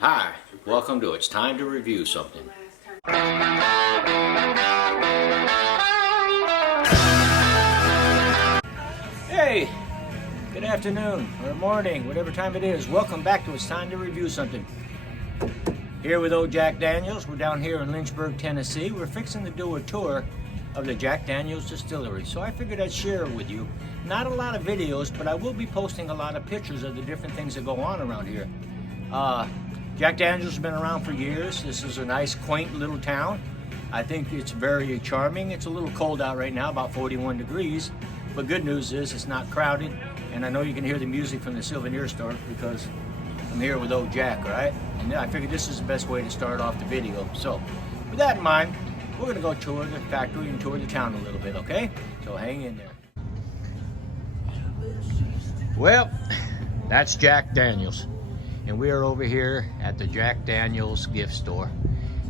Hi, welcome to It's Time to Review Something. Hey, good afternoon or morning, whatever time it is. Welcome back to It's Time to Review Something. Here with old Jack Daniels. We're down here in Lynchburg, Tennessee. We're fixing to do a tour of the Jack Daniels distillery. So I figured I'd share it with you. Not a lot of videos, but I will be posting a lot of pictures of the different things that go on around here. Jack Daniels has been around for years. This is a nice, quaint little town. I think it's very charming. It's a little cold out right now, about 41 degrees. But good news is it's not crowded. And I know you can hear the music from the souvenir store because I'm here with old Jack, right? And I figured this is the best way to start off the video. So with that in mind, we're gonna go tour the factory and tour the town a little bit, okay? So hang in there. Well, that's Jack Daniels. And we are over here at the Jack Daniels gift store.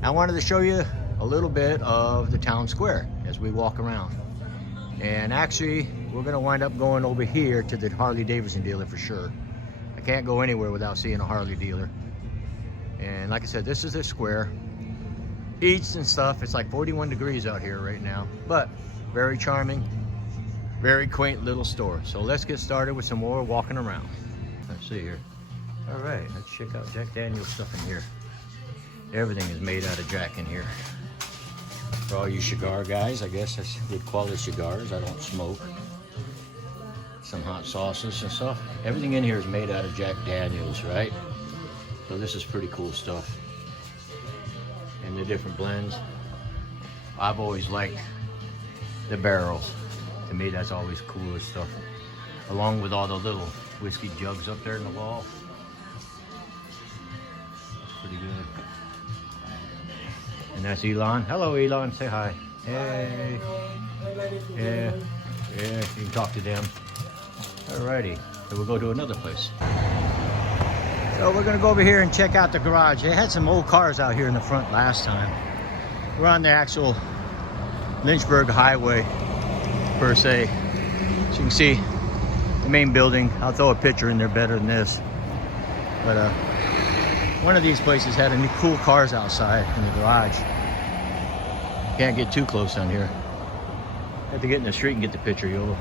I wanted to show you a little bit of the town square as we walk around. And actually, we're gonna wind up going over here to the Harley Davidson dealer for sure. I can't go anywhere without seeing a Harley dealer. And like I said, this is the square. Eats and stuff, it's like 41 degrees out here right now, but very charming, very quaint little store. So let's get started with some more walking around. Let's see here. All right, let's check out Jack Daniels stuff in here. Everything is made out of Jack in here. For all you cigar guys, I guess that's good quality cigars. I don't smoke. Some hot sauces and stuff. Everything in here is made out of Jack Daniels, right? So this is pretty cool stuff. And the different blends. I've always liked the barrels. To me, that's always coolest stuff. Along with all the little whiskey jugs up there in the wall. Pretty good. And that's Elon. Hello, Elon. Say hi. Hey. Yeah. Yeah, you can talk to them. Alrighty. So we'll go to another place. So we're gonna go over here and check out the garage. They had some old cars out here in the front last time. We're on the actual Lynchburg highway, per se. So you can see the main building. I'll throw a picture in there better than this. But one of these places had any cool cars outside in the garage. Can't get too close on here. Have to get in the street and get the picture, Yolo.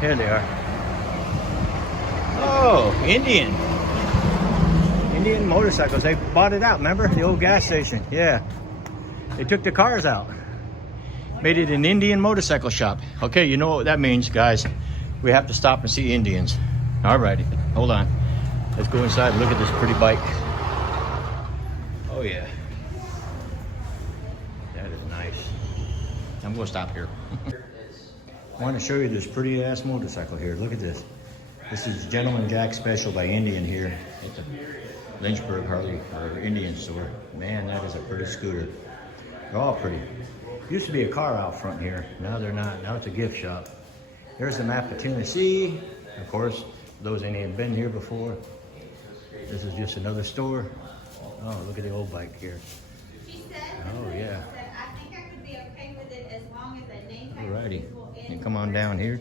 Here they are. Oh, Indian motorcycles. They bought it out, remember? The old gas station. Yeah. They took the cars out. Made it an Indian motorcycle shop. Okay, you know what that means, guys. We have to stop and see Indians. Alrighty, hold on. Let's go inside and look at this pretty bike. Oh yeah. That is nice. I'm gonna stop here. I want to show you this pretty ass motorcycle here. Look at this. This is Gentleman Jack Special by Indian here at the Lynchburg Harley or Indian store. Man, that is a pretty scooter. They're all pretty. Used to be a car out front here. Now they're not. Now it's a gift shop. There's the map of Tennessee. Of course, those ain't even been here before. This is just another store. Oh, look at the old bike here. Oh yeah. Alrighty. You come on down here.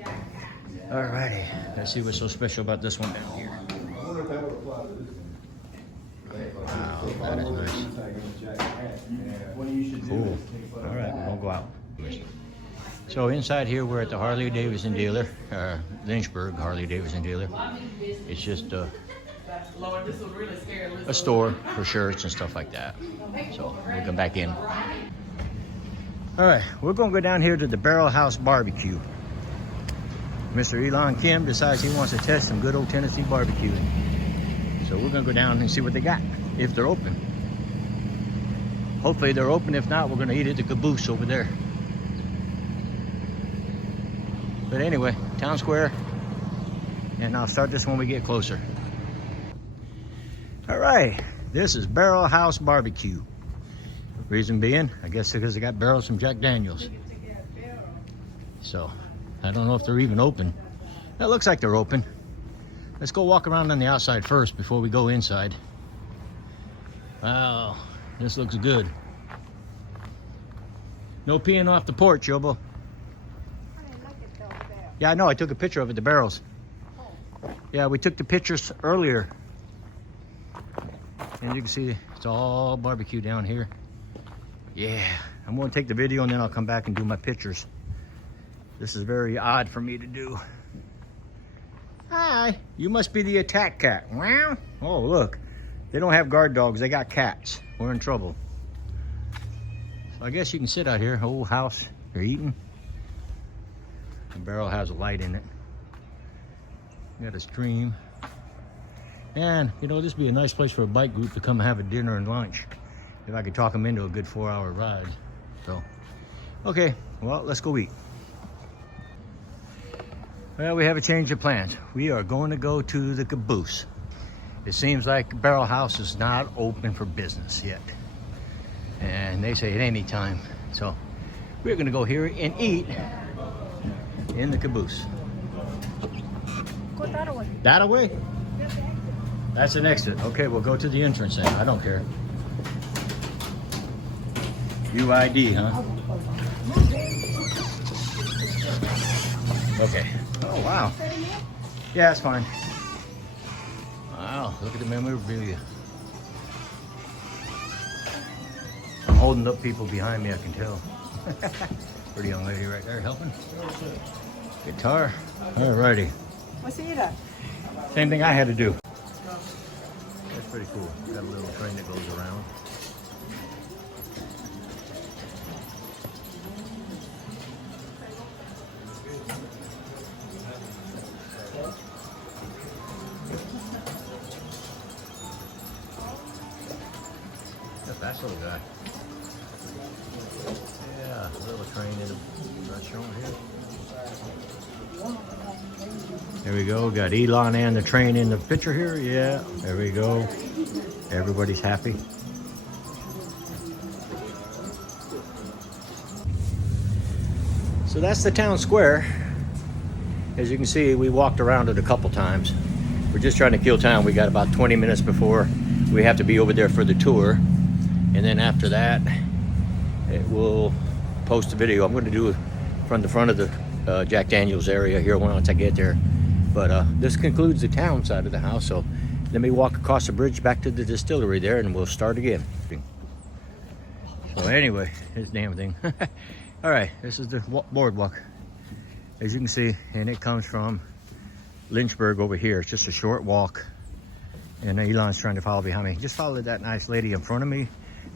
Alrighty. Let's see what's so special about this one down here. Wow, that is nice. Cool. Alright, we're gonna go out. So inside here we're at the Harley Davidson dealer, Lynchburg Harley Davidson dealer. It's just a store for shirts and stuff like that. So we'll come back in. Alright, we're gonna go down here to the Barrel House Barbecue. Mr. Elon Kim decides he wants to test some good old Tennessee barbecue. So we're gonna go down and see what they got, if they're open. Hopefully they're open. If not, we're gonna eat at the Caboose over there. But anyway, town square. And I'll start this when we get closer. All right, this is Barrel House Barbecue. Reason being, I guess because they got barrels from Jack Daniels. So, I don't know if they're even open. It looks like they're open. Let's go walk around on the outside first before we go inside. Wow, this looks good. No peeing off the porch, Yobo. Yeah, I know, I took a picture of it, the barrels. Yeah, we took the pictures earlier. And you can see it's all barbecue down here. Yeah, I'm gonna take the video and then I'll come back and do my pictures. This is very odd for me to do. Hi, you must be the attack cat. Wow. Oh, look, they don't have guard dogs, they got cats. We're in trouble. So I guess you can sit out here, whole house, you're eating. The barrel has a light in it. Got a stream. And, you know, this would be a nice place for a bike group to come have a dinner and lunch. If I could talk them into a good 4-hour ride. So, okay, well, let's go eat. Well, we have a change of plans. We are going to go to the caboose. It seems like Barrel House is not open for business yet. And they say at any time. So, we're going to go here and eat in the caboose. Go that way. That away? That's an exit. Okay, we'll go to the entrance then. I don't care. UID, huh? Okay. Oh, wow. Yeah, it's fine. Wow, look at the memorabilia. I'm holding up people behind me, I can tell. Pretty young lady right there helping. Guitar. Alrighty. Same thing I had to do. That's pretty cool. Got a little train that goes around. That's little guy. Yeah, a little train in the not shown here. There we go. Got Elon and the train in the picture here. Yeah, there we go. Everybody's happy. So that's the town square. As you can see, we walked around it a couple times. We're just trying to kill time. We got about 20 minutes before we have to be over there for the tour. And then after that, it will post a video. I'm going to do it from the front of the Jack Daniels area here once I get there. But this concludes the town side of the house. So let me walk across the bridge back to the distillery there and we'll start again. So anyway, this damn thing. All right, this is the boardwalk, as you can see, and it comes from Lynchburg over here. It's just a short walk. And Elon's trying to follow behind me. Just followed that nice lady in front of me.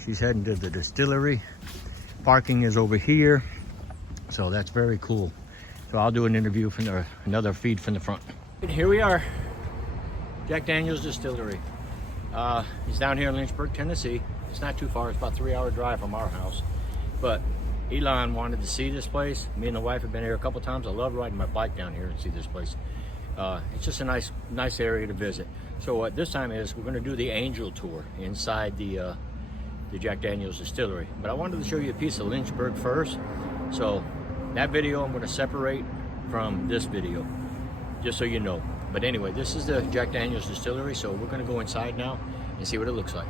She's heading to the distillery. Parking is over here. So that's very cool. So I'll do an interview from another feed from the front. And here we are, Jack Daniels Distillery. It's down here in Lynchburg, Tennessee. It's not too far, it's about a 3-hour drive from our house. But Elon wanted to see this place. Me and the wife have been here a couple times. I love riding my bike down here and see this place. It's just a nice area to visit. So what this time is, we're gonna do the Angel Tour inside the Jack Daniels Distillery. But I wanted to show you a piece of Lynchburg first. So that video I'm gonna separate from this video, just so you know. But anyway, this is the Jack Daniels Distillery, so we're gonna go inside now and see what it looks like.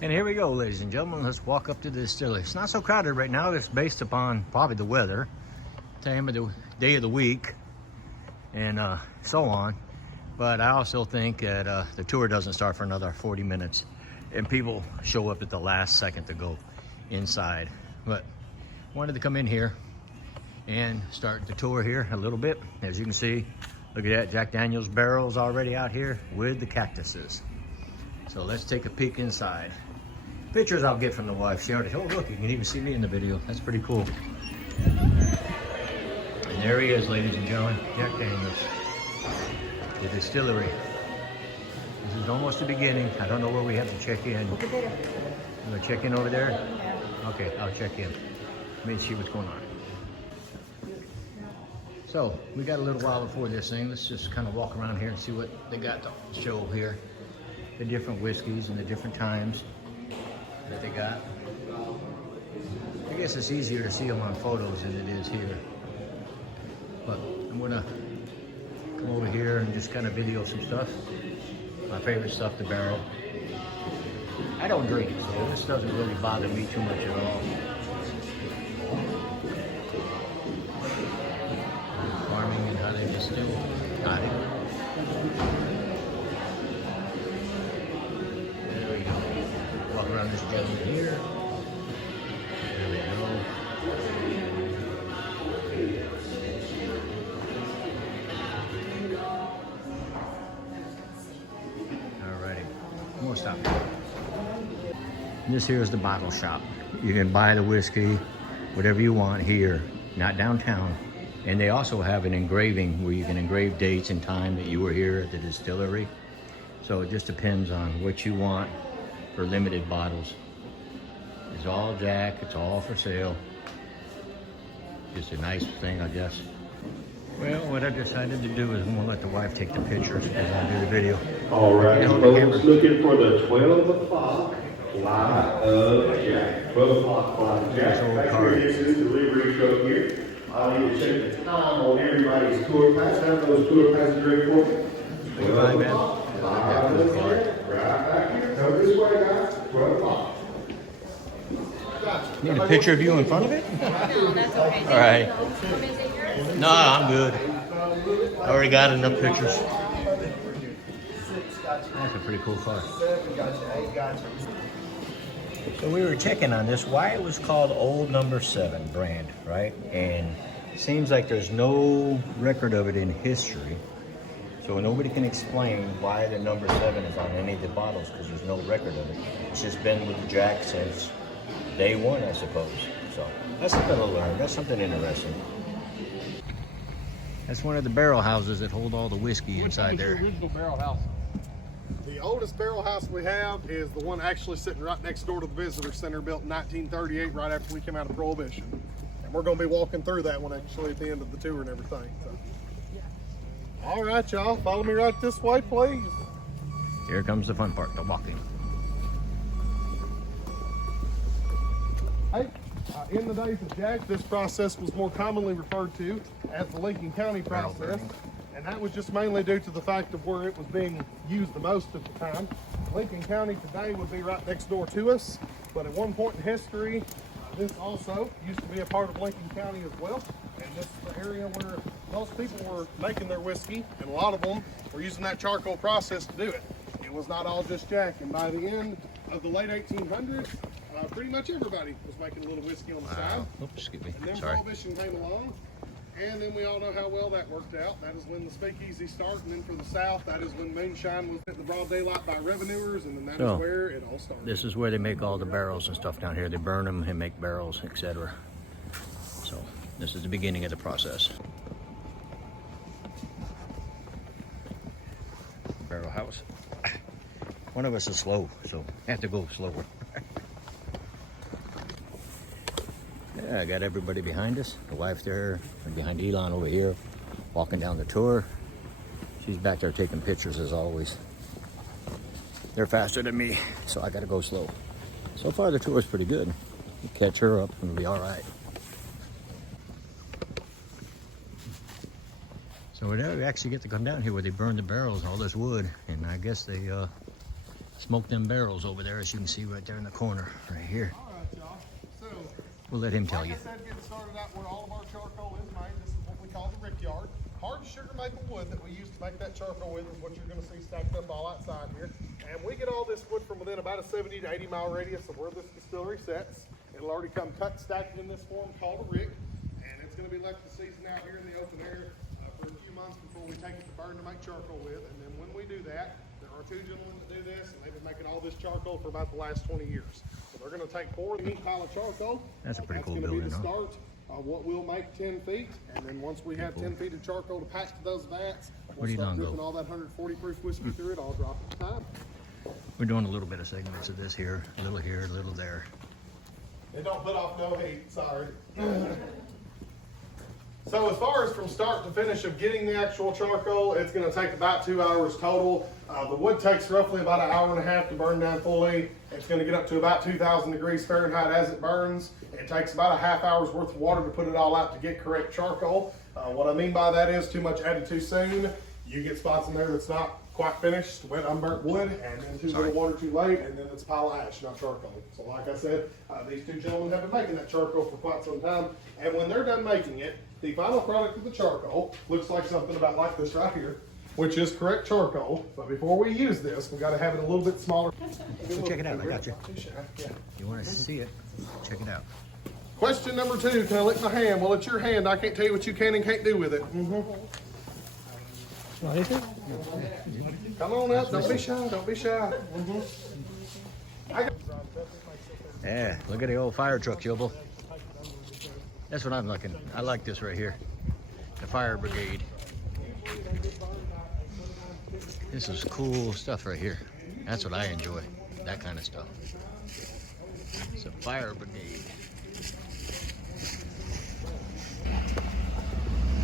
And here we go, ladies and gentlemen. Let's walk up to the distillery. It's not so crowded right now. It's based upon probably the weather, time of the day of the week, and so on. But I also think that the tour doesn't start for another 40 minutes and people show up at the last second to go inside. But I wanted to come in here and start the tour here a little bit. As you can see, look at that, Jack Daniels barrels already out here with the cactuses. So let's take a peek inside. Pictures I'll get from the wife. She already, oh look, you can even see me in the video. That's pretty cool. And there he is, ladies and gentlemen, Jack Daniels, the distillery. This is almost the beginning. I don't know where we have to check in. You gonna check in over there? Okay, I'll check in. Let me see what's going on. So, we got a little while before this thing. Let's just kind of walk around here and see what they got to show here. The different whiskeys and the different times that they got. I guess it's easier to see them on photos than it is here. But I'm gonna come over here and just kind of video some stuff. My favorite stuff, the barrel. I don't drink, so this doesn't really bother me too much at all. Farming and how they distill. Got it. over on this gentleman here. There we go. Alrighty, we'll stop here. This here is the bottle shop. You can buy the whiskey, whatever you want here, not downtown. And they also have an engraving where you can engrave dates and time that you were here at the distillery. So it just depends on what you want for limited bottles. It's all Jack, it's all for sale. Just a nice thing, I guess. Well, what I decided to do is I'm gonna let the wife take the pictures as I do the video. All right, folks, looking for the 12 o'clock fly of Jack. 12 o'clock fly of Jack. That's where this is delivery truck here. I'll need to check the time on everybody's tour pass. Have those tour passes ready for me. 12 o'clock. Right back here. Come this way, guys. 12 o'clock. Need a picture of you in front of it? No, that's okay. All right. Is it yours? No, I'm good. I already got enough pictures. That's a pretty cool car. So we were checking on this, why it was called Old Number 7 brand, right? And it seems like there's no record of it in history. So nobody can explain why the number 7 is on any of the bottles because there's no record of it. It's just been with the Jack since day one, I suppose. So that's something to learn. That's something interesting. That's one of the barrel houses that hold all the whiskey inside there. The original barrel house. The oldest barrel house we have is the one actually sitting right next door to the visitor center, built in 1938, right after we came out of Prohibition. And we're going to be walking through that one actually at the end of the tour and everything. So. All right, y'all, follow me right this way, please. Here comes the fun part, the walking. Hey, in the days of Jack, this process was more commonly referred to as the Lincoln County Barrel process. burning. And that was just mainly due to the fact of where it was being used the most at the time. Lincoln County today would be right next door to us, but at one point in history, this also used to be a part of Lincoln County as well. And this is the area where most people were making their whiskey, and a lot of them were using that charcoal process to do it. It was not all just Jack, and by the end of the late 1800s, pretty much everybody was making a little whiskey on the side. Oops, excuse me. And then Sorry. Prohibition came along, and then we all know how well that worked out. That is when the speakeasy started, and then for the South, that is when moonshine was in the broad daylight by revenuers, and then that So, is where it all started. This is where they make all the barrels and stuff down here. They burn them and make barrels, etc. So this is the beginning of the process. Barrel house. One of us is slow, so I have to go slower. Yeah, I got everybody behind us. The wife there, and behind Elon over here, walking down the tour. She's back there taking pictures as always. They're faster than me, so I gotta go slow. So far the tour is pretty good. You catch her up and we'll be all right. So we actually get to come down here where they burn the barrels, all this wood, and I guess they smoke them barrels over there, as you can see right there in the corner, right here. All right, y'all. So, We'll let him tell you. like I said, getting started out where all of our charcoal is made. This is what we call the rick yard. Hard sugar maple wood that we use to make that charcoal with is what you're going to see stacked up all outside here. And we get all this wood from within about a 70 to 80 mile radius of where this distillery sits. It'll already come cut and stacked in this form called a rick. And it's going to be left to season out here in the open air for a few months before we take it to burn to make charcoal with. And then when we do that, there are two gentlemen that do this, and they've been making all this charcoal for about the last 20 years. So they're going to take 4 neat pile of charcoal. That's a pretty cool That's going to be building, the huh? start of what we'll make 10 feet. And then once we have 10 feet of charcoal to patch to those vats, Where do we'll you start done go? dripping all that 140 proof whiskey through it, all drop at a time. We're doing a little bit of segments of this here, a little here, a little there. It don't put off no heat, sorry. So as far as from start to finish of getting the actual charcoal, it's going to take about 2 hours total. The wood takes roughly about an hour and a half to burn down fully. It's going to get up to about 2,000 degrees Fahrenheit as it burns. It takes about a half hour's worth of water to put it all out to get correct charcoal. What I mean by that is too much added too soon. You get spots in there that's not quite finished, wet unburnt wood, and then too little water too late, and then it's a pile of ash, not charcoal. So like I said, these two gentlemen have been making that charcoal for quite some time, and when they're done making it, the final product of the charcoal looks like something about like this right here. which is correct charcoal. But before we use this, we got to have it a little bit smaller. Go check it out. I got you. Yeah. You want to see it? Check it out. Question number 2, can I lick my hand? Well, it's your hand. I can't tell you what you can and can't do with it. Come on up. Don't be shy. Don't be shy. Yeah, look at the old fire truck, Jubal. That's what I'm looking. I like this right here. The fire brigade. This is cool stuff right here. That's what I enjoy. That kind of stuff. It's a fire brigade.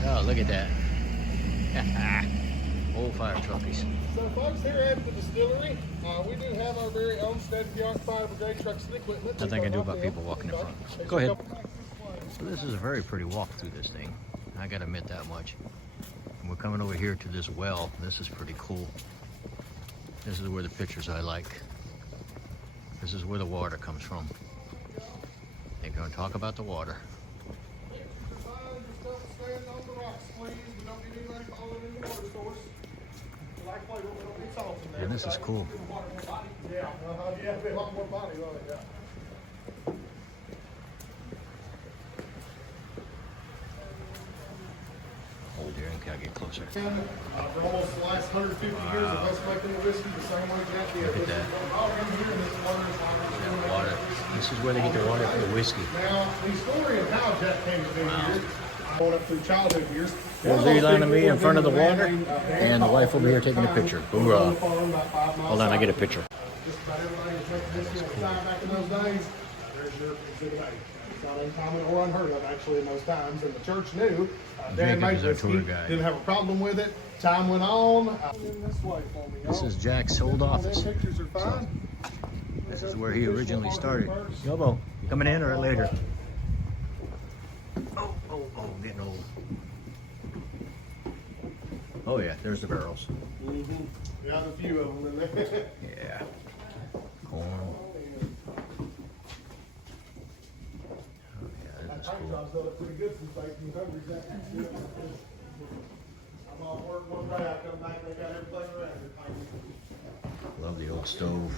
Oh, look at that. Old fire truckies. So folks, here at the distillery, we do have our very own state-of-the-art fire brigade trucks and equipment. Nothing I can do about people walking in front. Go ahead. So this is a very pretty walk through this thing. I gotta admit that much. And we're coming over here to this well. This is pretty cool. This is where the pictures I like. This is where the water comes from. They're gonna talk about the water. And this is cool. Yeah, a lot more body on it, yeah. Oh dear, can I get closer? For almost the last 150 years of us making the whiskey the same way Jack did. Look at that. All in here in this water is That water. This is where they get the water for the whiskey. Now, the story of how Jack came to be here, going up through childhood years. There's Eli and me in front of the water, and the wife over here taking a picture. Hoorah. Hold on, I get a picture. Just about everybody was making whiskey all the time back in those days. There's your exhibit A. It's not uncommon or unheard of actually in those times, and the church knew Dad made Jenkins is our whiskey, tour guide. didn't have a problem with it. Time went on. This is Jack's old office. Pictures are fine. This is where he originally started. Yobo, you coming in or later? Oh, getting old. Oh yeah, there's the barrels. Got a few of them in there. Yeah. Corn. Oh yeah, That this is paint cool. job's done it pretty good since 1800s. I'm all work one day, I come back, they got everything around it. Love the old stove.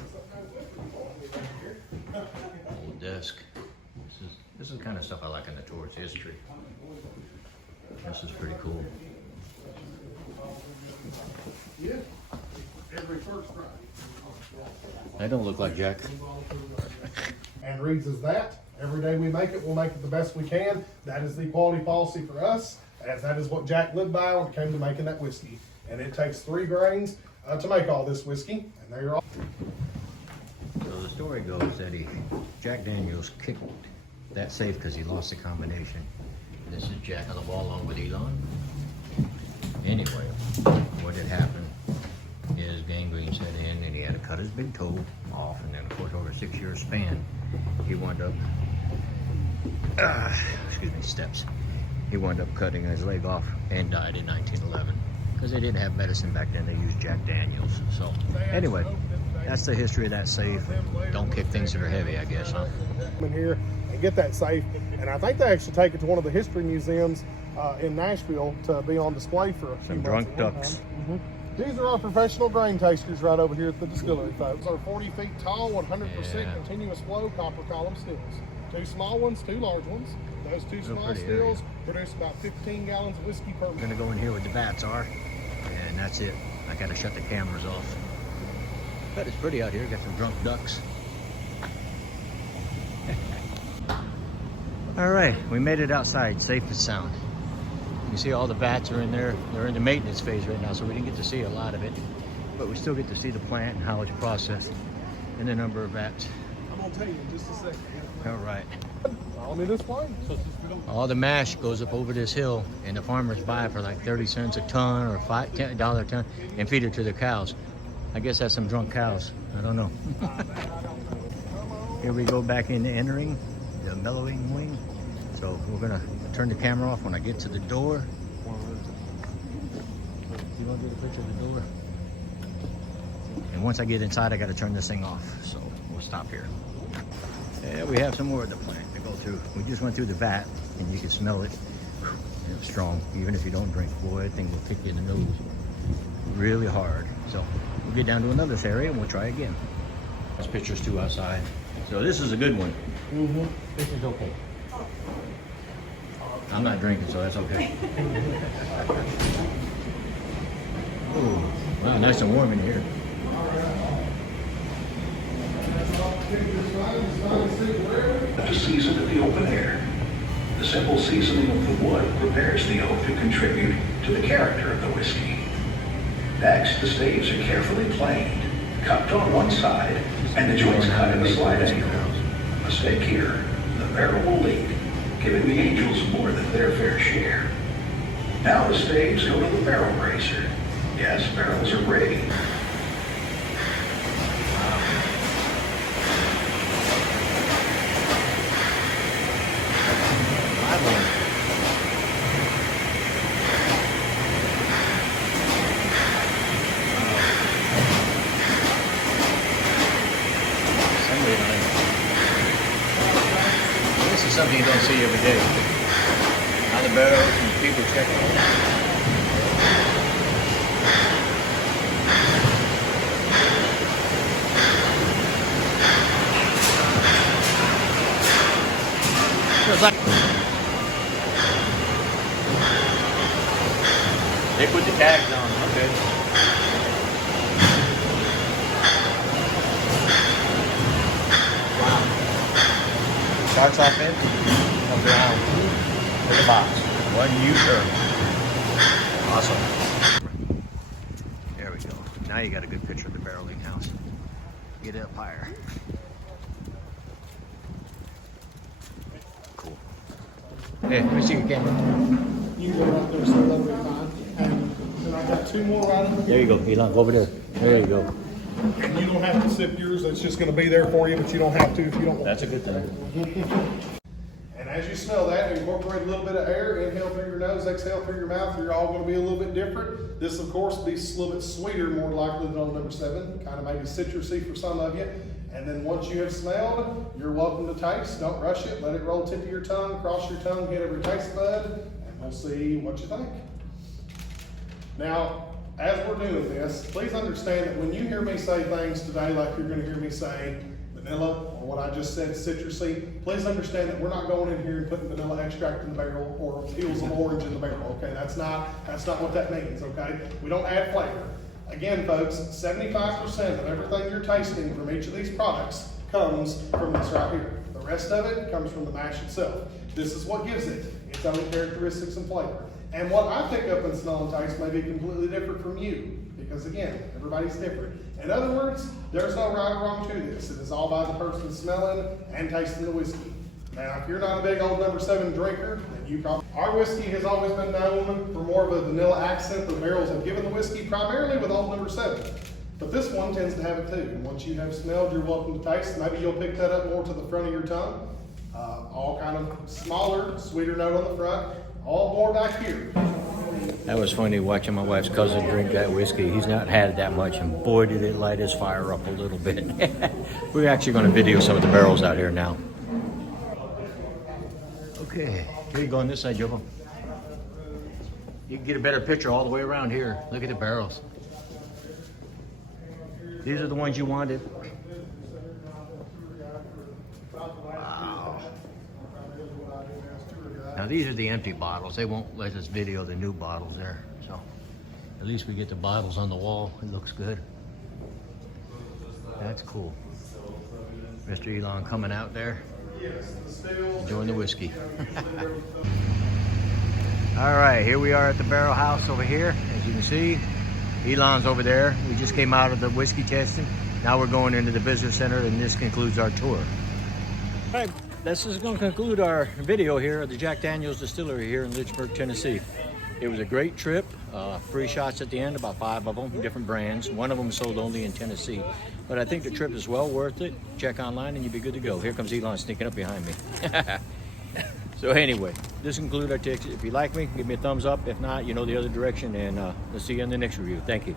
Old desk. This is the kind of stuff I like in the tour's history. This is pretty cool. Yeah, every first Friday. That don't look like Jack. And reads as that. Every day we make it, we'll make it the best we can. That is the quality policy for us, as that is what Jack lived by when it came to making that whiskey. And it takes 3 grains to make all this whiskey. And there you're all. So the story goes that Jack Daniels kicked that safe because he lost the combination. This is Jack on the wall along with Elon. Anyway, what had happened is gangrene set in and he had to cut his big toe off, and then of course over a 6-year span he wound up he wound up cutting his leg off and died in 1911 because they didn't have medicine back then. They used Jack Daniels. So anyway, that's the history of that safe. Don't kick things that are heavy, I guess, huh? In here and get that safe, and I think they actually take it to one of the history museums in Nashville to be on display for a few Some months drunk at one ducks. time. These are our professional grain tasters right over here at the distillery, folks. They're 40 feet tall, 100% Yeah. continuous flow copper column stills. 2 small ones, 2 large ones. Those 2 small pretty stills produce about 15 gallons of whiskey per I'm minute. gonna go in here where the bats are, and that's it. I gotta shut the cameras off. But it's pretty out here. Got some drunk ducks. All right, we made it outside, safe and sound. You see all the bats are in there. They're in the maintenance phase right now, so we didn't get to see a lot of it. But we still get to see the plant and how it's processed and the number of bats. I'm gonna tell you in just a second. All right. Follow me this way. All the mash goes up over this hill, and the farmers buy it for like 30 cents a ton or $10 a ton and feed it to their cows. I guess that's some drunk cows. I don't know. Here we go back into entering the mellowing wing. So we're gonna turn the camera off when I get to the door. You want to get a picture of the door? And once I get inside, I got to turn this thing off. So we'll stop here. Yeah, we have some more of the plant to go through. We just went through the vat, and you can smell it. It's strong, even if you don't drink. Boy, that thing will kick you in the nose. really hard. So we'll get down to another area and we'll try again. There's pictures too outside. So this is a good one. This is okay. I'm not drinking, so that's okay. Ooh, wow, nice and warm in here. To season in the open air. The simple seasoning of the wood prepares the oak to contribute to the character of the whiskey. Next, the staves are carefully planed, cupped on one side, and the joints cut in a slight angle. A mistake here, the barrel will leak, giving the angels more than their fair share. Now the staves go to the barrel raiser. Yes, barrels are ready. This is something you don't see every day. How the barrels and people check it. Feels like they put the tags on. Okay. Wow. Starts off in, comes around with the box. One U-turn. Awesome. There we go. Now you got a good picture of the barreling house. Get it up higher. Cool. Hey, let me see your camera. You go right there, so that'll be fine. And then I got two more right over There here. you go, Elon. Go over there. There you go. And you don't have to sip yours, it's just gonna be there for you, but you don't have to if you don't want. That's a good thing. And as you smell that, incorporate a little bit of air, inhale through your nose, exhale through your mouth. You're all gonna be a little bit different. This, of course, will be a little bit sweeter, more likely than on number 7, kind of maybe citrusy for some of you. And then once you have smelled, you're welcome to taste. Don't rush it, let it roll tip of your tongue, cross your tongue, hit every taste bud, and we'll see what you think. Now, as we're doing this, please understand that when you hear me say things today, like you're gonna hear me say vanilla, or what I just said, citrusy, please understand that we're not going in here and putting vanilla extract in the barrel or peels of orange in the barrel, okay? That's not what that means, okay? We don't add flavor. Again, folks, 75% of everything you're tasting from each of these products comes from this right here. The rest of it comes from the mash itself. This is what gives it its own characteristics and flavor. And what I pick up and smell and taste may be completely different from you, because again, everybody's different. In other words, there's no right or wrong to this. It is all by the person smelling and tasting the whiskey. Now, if you're not a big old number 7 drinker, then you probably... Our whiskey has always been known for more of a vanilla accent. The barrels have given the whiskey primarily with old number 7. But this one tends to have it too. And once you have smelled, you're welcome to taste. Maybe you'll pick that up more to the front of your tongue. All kind of smaller, sweeter note on the front. All more back here. That was funny watching my wife's cousin drink that whiskey. He's not had it that much, and boy, did it light his fire up a little bit. We're actually going to video some of the barrels out here now. Okay, here you go on this side, Joko. You can get a better picture all the way around here. Look at the barrels. These are the ones you wanted. Wow. Now these are the empty bottles. They won't let us video the new bottles there. So at least we get the bottles on the wall. It looks good. That's cool. Mr. Elon coming out there, enjoying the whiskey. All right, here we are at the barrel house over here. As you can see, Elon's over there. We just came out of the whiskey testing. Now we're going into the visitor center, and this concludes our tour. All right, this is going to conclude our video here at the Jack Daniles Distillery here in Lynchburg, Tennessee. It was a great trip. Free shots at the end, about 5 of them, different brands. One of them sold only in Tennessee. But I think the trip is well worth it. Check online and you'll be good to go. Here comes Elon sneaking up behind me. So anyway, this concludes our tickets. If you like me, give me a thumbs up. If not, you know the other direction. And we'll see you in the next review. Thank you.